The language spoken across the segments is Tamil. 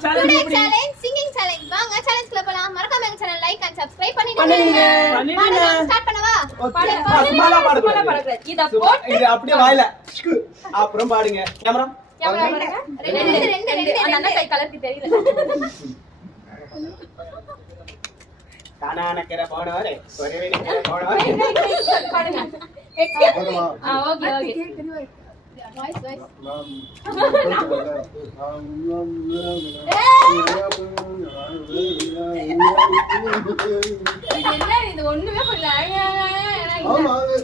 challenge singing challenge வாங்க சேலஞ்ச்ல போலாம் மறக்காம எங்க சேனல் லைக் அண்ட் சப்ஸ்கிரைப் பண்ணிடுங்க ஸ்டார்ட் பண்ணவா சும்மாலா பாடுங்க இது அப்படியே வாயில அப்புறம் பாடுங்க கேமரா ரெண்டு அந்த கை கலருக்கு தெரியல தானானக்கற போனவரே ஒரேவேனிக்கற போனவரே பாடுங்க ஓகே வாய்ஸ் இது ஒண்ணுமே புரியல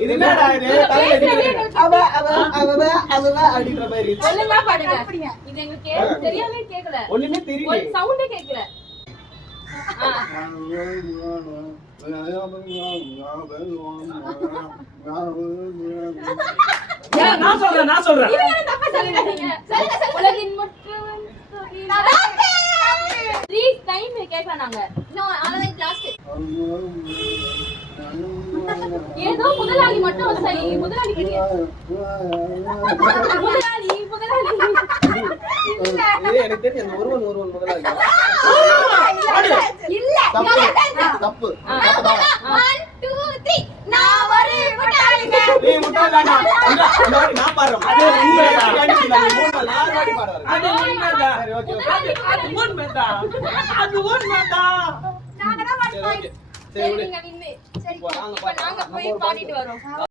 இது என்னடா இது அவ அப்படின்ற மாதிரி ஒழுங்கா பாடுங்க இது எங்களுக்கு தெரியாம கேக்கல ஒண்ணுமே தெரியல ஒரு சவுண்டே கேக்கல நான் சொல்றேன் உலகின் முற்றும் டைம் கேட்கலாம் நாங்க ஏதோ முதலாளி மட்டும் சரி முதலாளி கிடையாது எனக்கு தெரியும் ஒருவன் முதலாளி இல்ல தப்பு 1 2 3 நான் ஒரு முட்டாளுங்க நீ முட்டாளாடா நான் பாடுறேன் அது உண்மையா நாலு வாடி பாடுறாரு அது உண்மையா சரி ஓகே அது உண்மையா நாங்க தான் சரி நீங்க நின்னு சரி இப்ப நாங்க போய் பாடிட்டு வரோம்